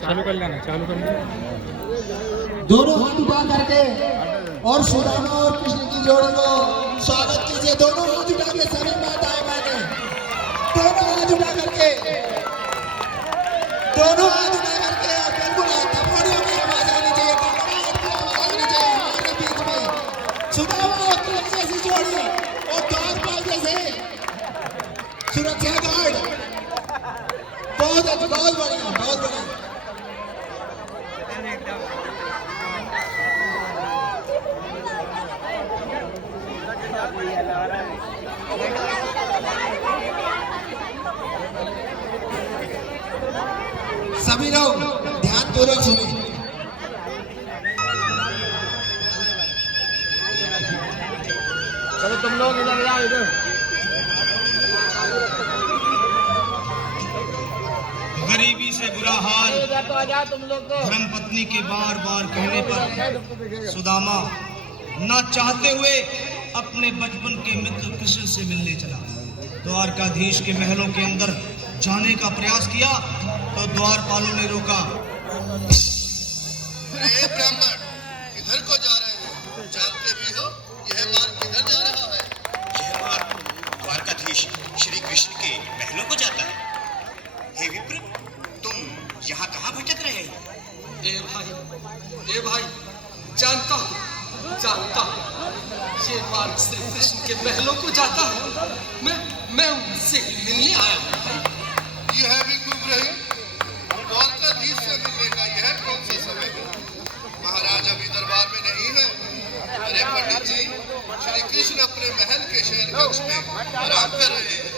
चालू कर लेना, चालू कर लेना। दोनों हाथ उठा करके और सुदामा और कृष्ण की जोड़ी को स्वागत कीजिए। दोनों हाथ उठा के सभी माताएं बहनें, दोनों हाथ उठा करके, दोनों हाथ उठा करके और बिल्कुल थप्पड़ियों की आवाज आनी चाहिए, गड़गड़ाहट की आवाज आनी चाहिए हमारे बीच में। सुदामा और कृष्ण जैसी जोड़ी और द्वारपाल जैसे सुरक्षा गार्ड, बहुत अच्छा, बहुत बढ़िया, बहुत बढ़िया। सभी लोग ध्यानपूर्वक सुने। चलो तुम लोग इधर जाओ, इधर। गरीबी से बुरा हाल तो आ जाओ तुम लोग। धर्म पत्नी के बार बार कहने पर सुदामा न चाहते हुए अपने बचपन के मित्र कृष्ण से मिलने चला। द्वारकाधीश के महलों के अंदर जाने का प्रयास किया तो द्वारपालों ने रोका। अरे ब्राह्मण, किधर को जा रहे हैं? जानते भी हो यह मार्ग किधर जा रहा है? यह मार्ग द्वारकाधीश श्री कृष्ण के महलों को जाता है। हे विप्र, तुम यहाँ कहाँ भटक रहे हो? ए भाई, जानता हूँ, ये मार्ग श्री कृष्ण के महलों को जाता है। मैं उनसे मिलने आया हूँ। यह भी खूब रहे। द्वारकाधीश से मिलने का यह कौन सा समय है? महाराज अभी दरबार में नहीं है। अरे पंडित जी, श्री कृष्ण अपने महल के शयन कक्ष में आराम कर रहे हैं।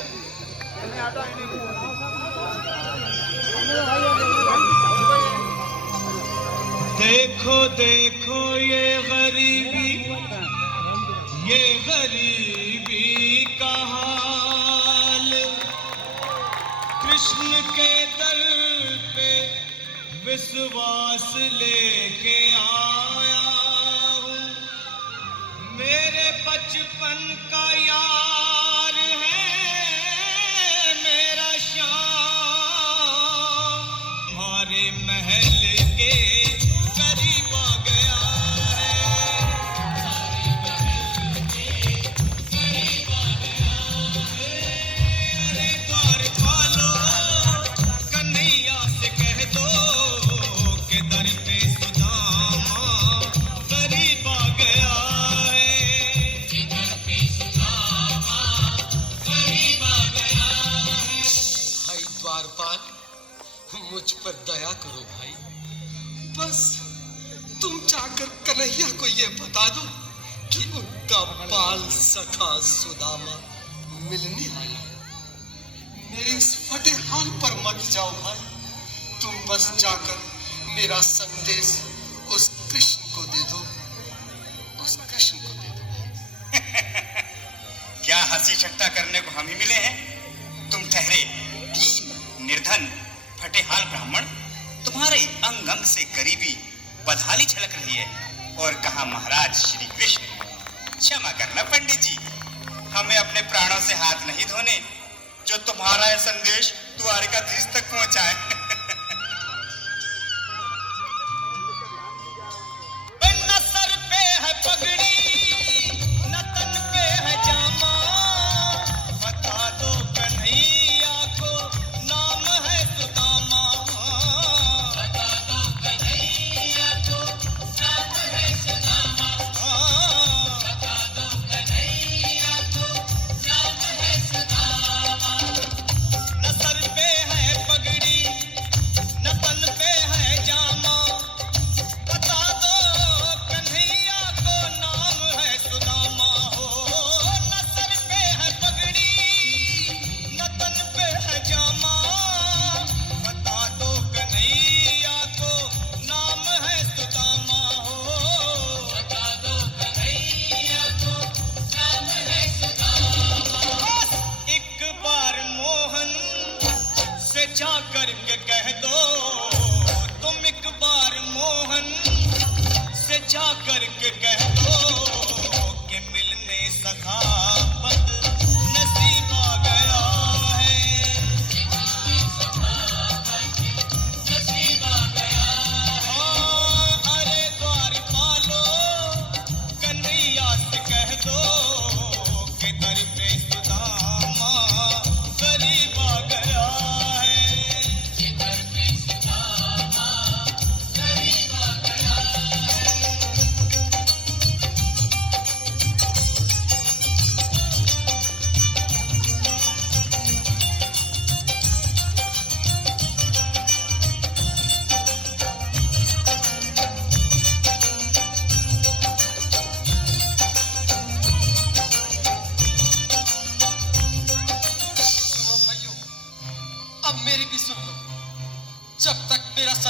देखो देखो ये गरीबी का हाल। कृष्ण के दर पे विश्वास लेके आया हूँ। मेरे बचपन का यार है मेरा श्याम। हमारे महल के करीब आ गया है। अरे द्वारपालो, कन्हैया से कह दो कि दर पे सुदामा करीब आ गया है। भाई द्वारपाल, मुझ पर दया करो भाई। बस तुम जाकर कन्हैया को ये बता दो कि उनका बाल सखा सुदामा मिलने आया है। मेरे इस फटे हाल पर मत जाओ भाई। तुम बस जाकर मेरा संदेश उस कृष्ण को दे दो, उस कृष्ण को दे दो। क्या हंसी ठट्टा करने को हम ही मिले हैं? तुम ठहरे दीन निर्धन फटेहाल ब्राह्मण, तुम्हारे अंग अंग से गरीबी बदहाली छलक रही है। और कहा महाराज श्री कृष्ण। क्षमा करना पंडित जी, हमें अपने प्राणों से हाथ नहीं धोने जो तुम्हारा यह संदेश द्वारकाधीश तक पहुंचाए। न सर पे है पगड़ी, न तन पे है जामा। बता दो कन्हैया को नाम है सुदामा। बता दो कन्हैया को नाम है सुदामा। बता दो कन्हैया को नाम है सुदामा। न सर पे है पगड़ी,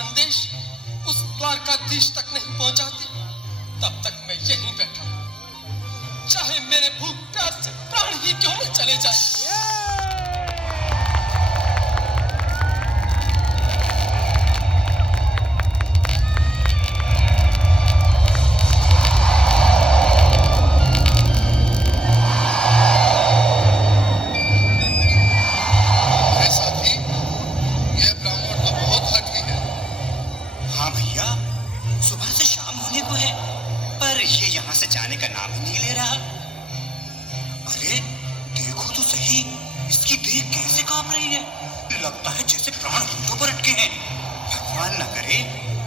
संदेश उस द्वारकाधीश तक नहीं पहुंचाती, तब तक मैं यहीं बैठा हूं, चाहे मेरे भूख प्यास से प्राण ही क्यों न चले जाए। लगता है जैसे प्राण घुटनों पर अटके हैं। भगवान न करे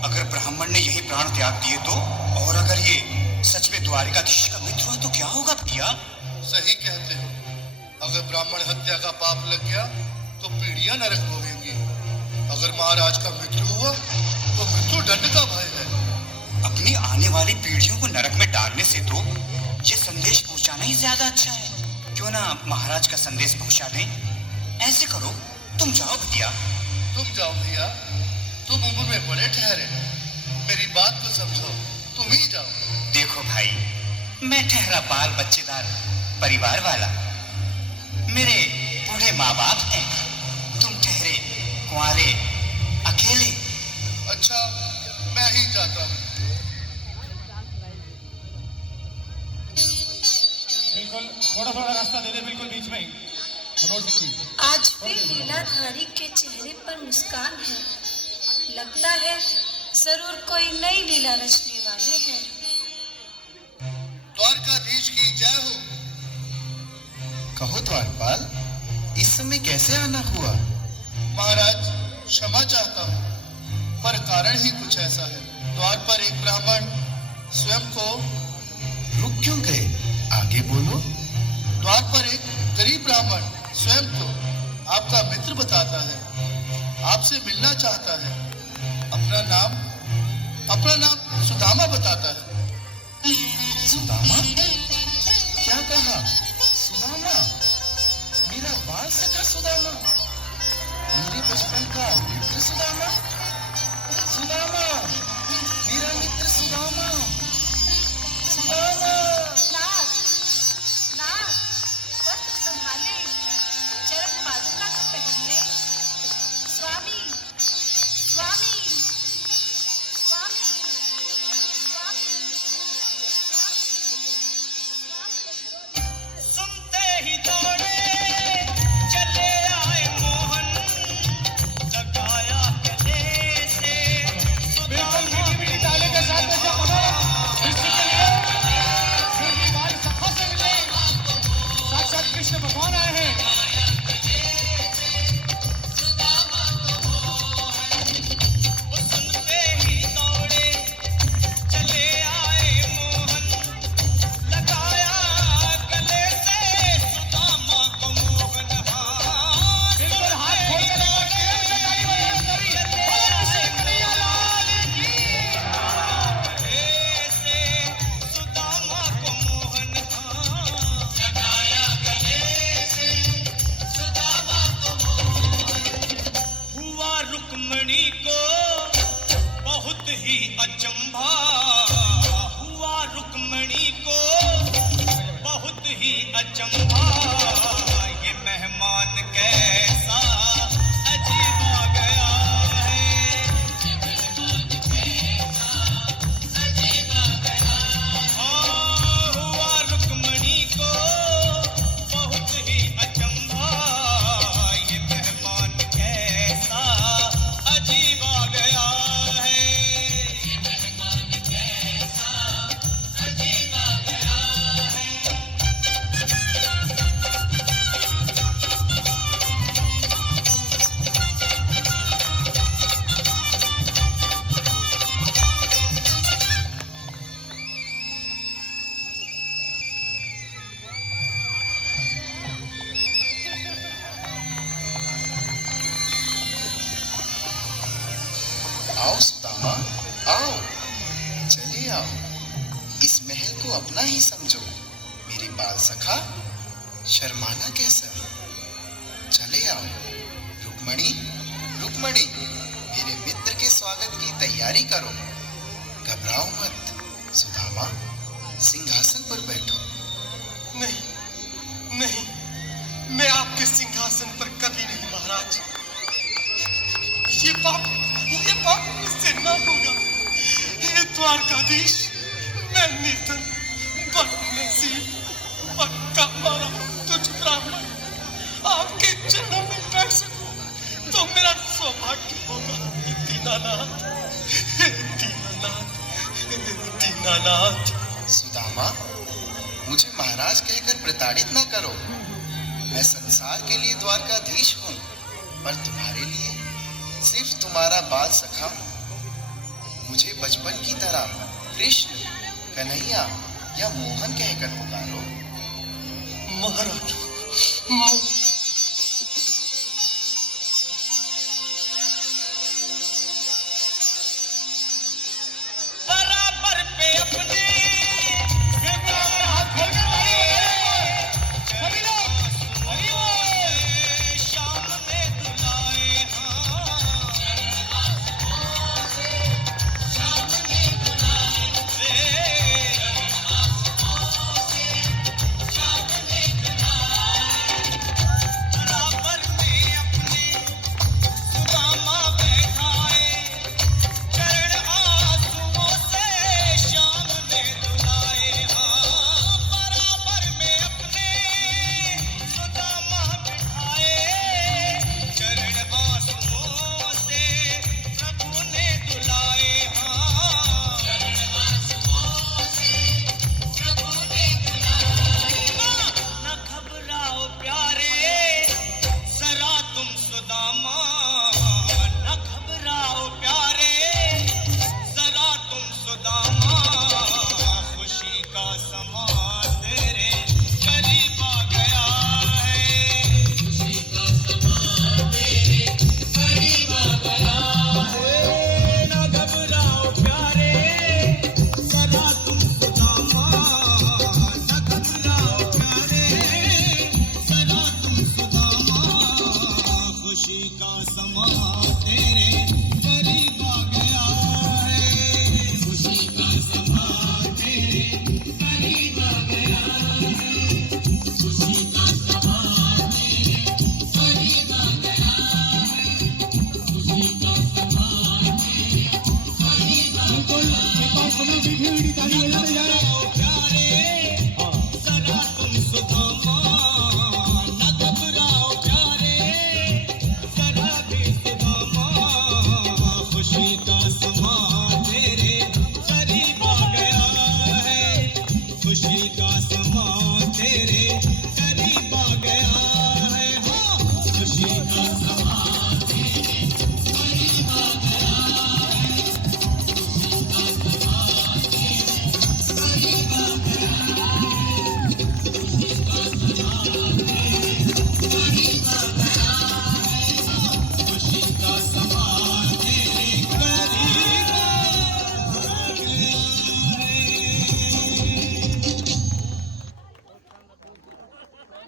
अगर ब्राह्मण ने यही प्राण त्याग दिए तो, और अगर ये सच में द्वारकाधीश का मित्र हुआ तो क्या होगा भैया? सही कहते हो, अगर ब्राह्मण हत्या का पाप लग गया तो पीढ़ियां नरक भोगेंगी। अगर महाराज का मित्र हुआ तो मृत्यु दंड का भय है। अपनी आने वाली पीढ़ियों को नरक में डालने से तो ये संदेश पहुंचाना ही ज्यादा अच्छा है। क्यों ना महाराज का संदेश पहुंचा दें? ऐसे करो, तुम जाओ भैया। तुम जाओ भैया, तुम उम्र में बड़े ठहरे, मेरी बात को समझो, तुम ही जाओ। देखो भाई, मैं ठहरा बाल बच्चेदार परिवार वाला, मेरे बूढ़े माँ बाप हैं, तुम ठहरे कुंवारे अकेले। अच्छा, मैं ही जाता हूँ। बिल्कुल थोड़ा थोड़ा रास्ता दे दे, बिल्कुल बीच में ही। आज भी लीलाधारी के चेहरे पर मुस्कान है, लगता है जरूर कोई नई लीला रचने वाले हैं। द्वारकाधीश की जय हो। कहो द्वारपाल, इस समय कैसे आना हुआ? महाराज, क्षमा चाहता हूँ, पर कारण ही कुछ ऐसा है। द्वार पर एक ब्राह्मण स्वयं को रुक क्यों गए? आगे बोलो। द्वार पर एक गरीब ब्राह्मण स्वयं को आपका मित्र बताता है, आपसे मिलना चाहता है। अपना नाम सुदामा बताता है। सुदामा? क्या कहा? सुदामा? मेरा बाल सखा सुदामा? मेरे बचपन का मित्र सुदामा? सुदामा, मेरा मित्र सुदामा, सुदामा। संभाले, चरण पादुका तो पहनले। स्वामी, स्वामी, स्वामी, स्वामी। सुनते ही दौड़े चले आए मोहन, लगाया गले से बिल्कुल मीठी मीठी ताली के साथ में साक्षात कृष्ण भगवान आए हैं। सुनते ही दौड़े चले आए मोहन, लगाया गले से सुदामा को मोहन। बिल्कुल हाथ खोल के सुदामा को मोहन। हुआ रुक्मणी को बहुत ही अचंभा, हुआ रुक्मणी को बहुत ही अचंभा। ये मेहमान कैसा अजीब आ गया है, हुआ रुक्मणी को बहुत ही अचंभा। ये मेहमान कैसा अजीब आ गया है। आओ सुदामा, आओ, चले आओ। इस महल को अपना ही समझो। मेरे बाल सखा, शर्माना कैसा? चले आओ। रुक्मणी, रुक्मणी, मेरे मित्र के स्वागत तैयारी करो। घबराओ मत सुदामा, सिंहासन पर बैठो। नहीं नहीं, मैं आपके सिंहासन पर कभी नहीं महाराज। ये पाप मुझसे ना होगा। हे द्वारकाधीश, मैं निर्धन बदनसीब पक्का मारा तुझ ब्राह्मण आपके चरणों में बैठ सकूं तो मेरा सौभाग्य होगा। दीनानाथ, दीनानाथ, दीनानाथ। सुदामा, मुझे महाराज कहकर प्रताड़ित न करो। मैं संसार के लिए द्वारकाधीश हूँ, पर तुम्हारे लिए सिर्फ तुम्हारा बाल सखा हूँ। मुझे बचपन की तरह कृष्ण, कन्हैया या मोहन कहकर पुकारो। महाराज